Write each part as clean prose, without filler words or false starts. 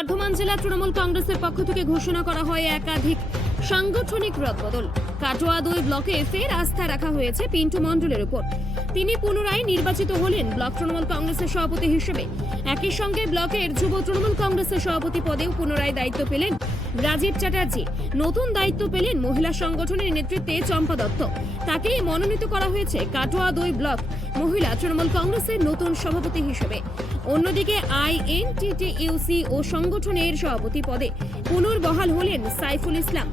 বর্ধমান জেলা তৃণমূল কংগ্রেসের পক্ষ থেকে ঘোষণা করা হয় একাধিক সাংগঠনিক রদবদল। কাটোয়া 2 ব্লকে ফের আস্থা রাখা হয়েছে পিন্টু মণ্ডলের উপর। তিনি পুনরায় নির্বাচিত হলেন ব্লক তৃণমূল কংগ্রেসের সভাপতি হিসেবে। একই সঙ্গে ব্লকের যুব তৃণমূল কংগ্রেসের সভাপতি পদেও পুনরায় দায়িত্ব পেলেন রাজীব চ্যাটার্জি। নতুন দায়িত্ব পেলেন মহিলা সংগঠনের নেতৃত্বে চম্পা দত্ত। তাকেই মনোনীত করা হয়েছে কাটোয়া 2 ব্লক মহিলা তৃণমূল কংগ্রেসের নতুন সভাপতি হিসেবে। অন্যদিকে INTTUC ও সংগঠনের সভাপতি পদে পুনর্বহাল হলেন সাইফুল ইসলাম।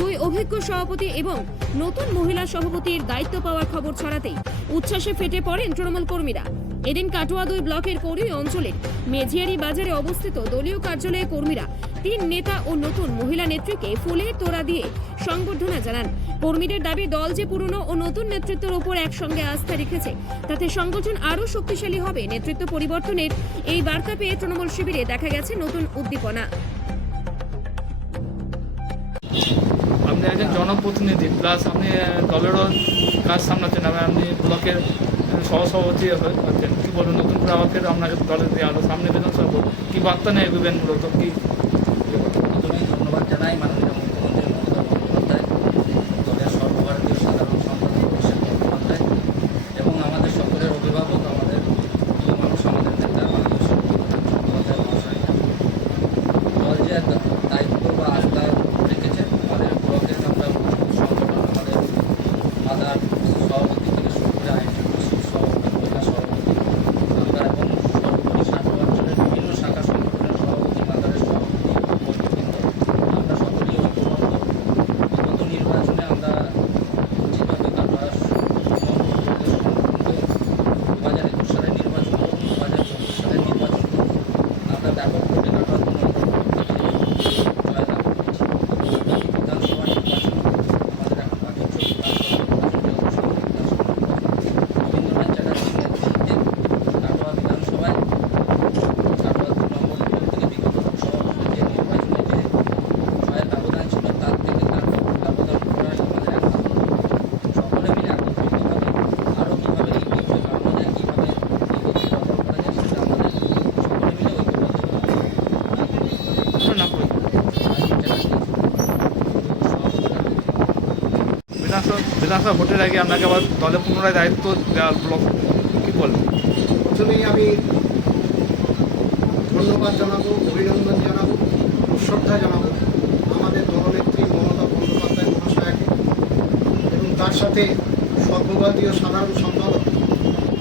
2 অভিজ্ঞ সভাপতি এবং নতুন মহিলা সভাপতির দায়িত্ব পাওয়ার খবর ছড়াতেই উচ্ছ্বাসে ফেটে পড়েন তৃণমূল কর্মীরা। এদিন কাটোয়া 2 ব্লকের কৌড়ি অঞ্চলের মেজিয়ারি বাজারে অবস্থিত দলীয় কার্যালয়ে কর্মীরা 3 নেতা ও নতুন মহিলা নেত্রীকে ফুলের তোড়া দিয়ে সংবর্ধনা জানান। কর্মীদের দাবি, দল যে পুরনো ও নতুন নেতৃত্বের উপর একসঙ্গে আস্থা রেখেছে, তাতে সংগঠন আরও শক্তিশালী হবে। নেতৃত্ব পরিবর্তনের এই বার্তা পেয়ে তৃণমূল শিবিরে দেখা গেছে নতুন উদ্দীপনা। আপনি একজন জনপ্রতিনিধি প্লাস আপনি দলেরও কাজ সামলাচ্ছেন, আপনি ব্লকের সহসভাপতি হচ্ছেন। কী বলবেন নতুন করে আমাকে আপনাকে দলের দিয়ে আলো সামনে বিধানসভা কী বার্তা নিয়ে এগোবেন মূলত কী? প্রথমেই ধন্যবাদ জানাই মাননীয় মুখ্যমন্ত্রী মমতা বন্দ্যোপাধ্যায়, দলের সর্বভারতীয় সাধারণ সম্পাদক অভিষেক বন্দ্যোপাধ্যায় এবং আমাদের সকলের অভিভাবক, আমাদের প্রিয় মানুষ, আমাদের নেতা মাননীয় বন্দ্যোপাধ্যায় মহাশয়। দল যে দায়িত্ব বা আস্থা রেখেছে, আমাদের ব্লকের আমরা সংগঠন, আমাদের মাদার সভাপতি থেকে শুরু করে INTTUC সভাপতি, মহিলা সভাপতি, আমরা এবং সর্বোপরি 60 অঞ্চলের বিভিন্ন শাখা সংগঠনের সভাপতি, মাদারের সভাপতি, আমরা সকলেই ঐক্যবদ্ধ। বিগত নির্বাচনে আমরা যেভাবে কাটোয়া 2021 সালের নির্বাচন হোক, 2024 সালের নির্বাচন হোক, আমরা ব্যাপক ভোটে কাটোয়া জয়লাভ করেছি। বিধানসভা নির্বাচন আমাদের এখন বাকি রবীন্দ্রনাথ চ্যাটার্জির নেতৃত্বে কাটোয়া বিধানসভায় কাটোয়া 2 নম্বর ব্লক থেকে বিগত লোকসভা ভোটে যে নির্বাচনে যে জয়ের ব্যবধান ছিল, তার থেকে তার ব্যবধান করার আমাদের এক সকলে মিলে একত্রিতভাবে আরও কীভাবে এই দিককে বাড়ানো যায়, কীভাবে এই দিককে ডবল করা যায়, সেটা আমাদের সকলে মিলে ঐক্যবদ্ধ আপনার নাম বলুন। বিধানসভা ভোটের আগে আপনাকে আবার দলে পুনরায় দায়িত্ব দেওয়ার ব্লক কী বলবেন? প্রথমেই আমি ধন্যবাদ জানাবো, অভিনন্দন জানাবো, শ্রদ্ধা জানাবো আমাদের দলনেত্রী মমতা বন্দ্যোপাধ্যায় মহাশয়াকে এবং তার সাথে সর্বভারতীয় সাধারণ সম্পাদক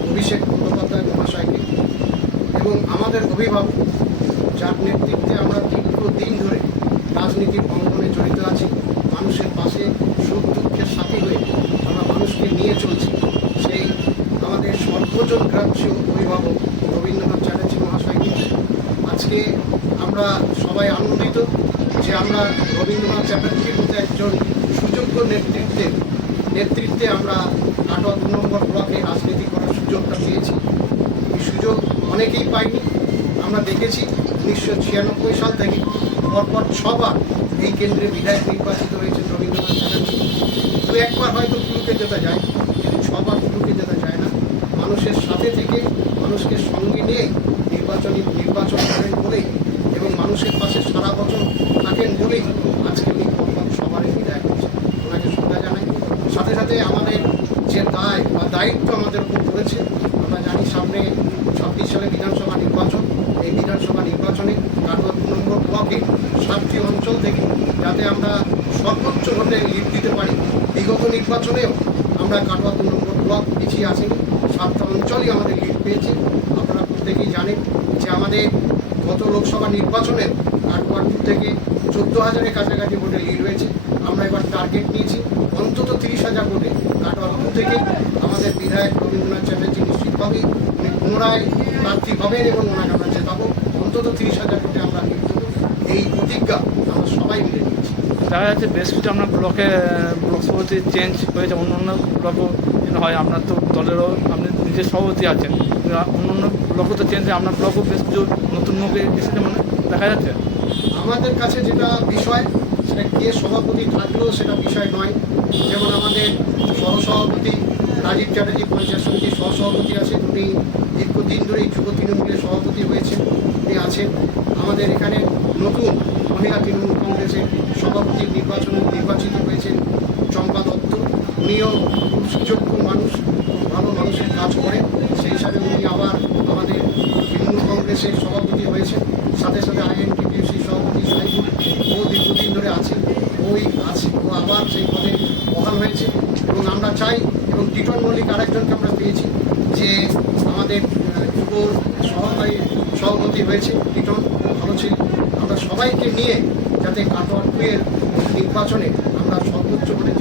অভিষেক বন্দ্যোপাধ্যায় মহাশয়কে এবং আমাদের অভিভাবক, যার নেতৃত্বে আমরা দীর্ঘদিন ধরে রাজনীতির অঙ্গনে জড়িত আছি। মানুষের পাশে সুখ দুঃখের সাথী হয়ে আমরা মানুষকে নিয়ে চলছি। সেই আমাদের সর্বজন গ্রাহ্য অভিভাবক রবীন্দ্রনাথ চ্যাটার্জি মহাশয়কে আজকে আমরা সবাই আনন্দিত যে আমরা রবীন্দ্রনাথ চ্যাটার্জির মতো একজন সুযোগ্য নেতৃত্বে আমরা কাটোয়া 2 নম্বর ব্লকে রাজনীতি করার সুযোগটা পেয়েছি। এই সুযোগ অনেকেই পাইনি। আমরা দেখেছি 1996 সাল থেকে পরপর 6 বার এই কেন্দ্রে বিধায়ক নির্বাচিত হয়েছে রবীন্দ্রনাথ চ্যাটার্জি। 2-1 বার হয়তো পুলুকে যেতে যায়, কিন্তু 6 বার পুলুকে যেতে যায় না। মানুষের সাথে থেকে মানুষকে সঙ্গে নিয়ে নির্বাচন করেন বলেই এবং মানুষের পাশে সারা বছর থাকেন বলেই আজকে উনি পরপর সবারই বিধায়ক হয়েছেন। ওনাকে শ্রদ্ধা জানাই। সাথে সাথে আমাদের যে দায় বা দায়িত্ব আমাদের উপর পড়েছে, আমরা জানি সামনে 26 সালে বিধানসভা নির্বাচন। এই বিধানসভা নির্বাচনে কাটোয়া 2 নম্বর ব্লকে 7টি অঞ্চল থেকে যাতে আমরা সর্বোচ্চ ভোটে লিড দিতে পারি। বিগত নির্বাচনেও আমরা কাটোয়া 2 নম্বর ব্লক পিছিয়ে আসিনি, 7টা অঞ্চলই আমাদের লিড পেয়েছে। আপনারা প্রত্যেকেই জানেন যে আমাদের গত লোকসভা নির্বাচনে কাটোয়া 2 থেকে 14,000-এর কাছাকাছি ভোটে লিড হয়েছে। আমরা এবার টার্গেট নিয়েছি অন্তত 30,000 ভোটে কাটোয়া 2 থেকে আমাদের বিধায়ক রবীন্দ্রনাথ চ্যাটার্জি নিশ্চিতভাবেই উনি পুনরায় প্রার্থী হবেন এবং ওনাকে আমরা জেতাবো। অন্তত 30,000 ভোটে আমরা লিড দেবো, এই প্রতিজ্ঞা আমরা সবাই মিলে নিয়েছি। দেখা যাচ্ছে বেশ কিছু আপনার ব্লক সভাপতি চেঞ্জ হয়েছে, অন্য অন্য ব্লকও হয়। আপনার তো দলেরও আপনি নিজের সভাপতি আছেন, অন্য অন্য ব্লকও তো চেঞ্জ হয়, আপনার ব্লকও বেশ কিছু নতুন মুখে এসেছে মানে দেখা যাচ্ছে। আমাদের কাছে যেটা বিষয়, সেটা কে সভাপতি থাকলেও সেটা বিষয় নয়। যেমন আমাদের সহসভাপতি রাজীব চ্যাটার্জি পঞ্চায়েত সমিতির সহসভাপতি আছেন, উনি দীর্ঘদিন ধরে যুব তৃণমূলের সভাপতি হয়েছেন, উনি আছেন। আমাদের এখানে নতুন মহিলা তৃণমূল কংগ্রেসের সভাপতি নির্বাচিত হয়েছেন চম্পা দত্ত। উনিও খুব সুযোগ্য মানুষ, খুব ভালো মানুষের কাজ করেন, সেই হিসাবে উনি আবার আমাদের তৃণমূল কংগ্রেসের সভাপতি হয়েছেন। সাথে সাথে আইএনটিটিউসি সভাপতি সাইফুল ও দীর্ঘদিন ধরে আছেন, ও আবার সেই পদে বহাল হয়েছে। এবং আমরা চাই, এবং টিটন মল্লিক আরেকজনকে আমরা পেয়েছি যে আমাদের যুব সভাপতি হয়েছে, টিটন ভালো ছিল। আমরা সবাইকে নিয়ে যাতে কাটোয়া 2 এর নির্বাচনে আমরা সর্বোচ্চ করে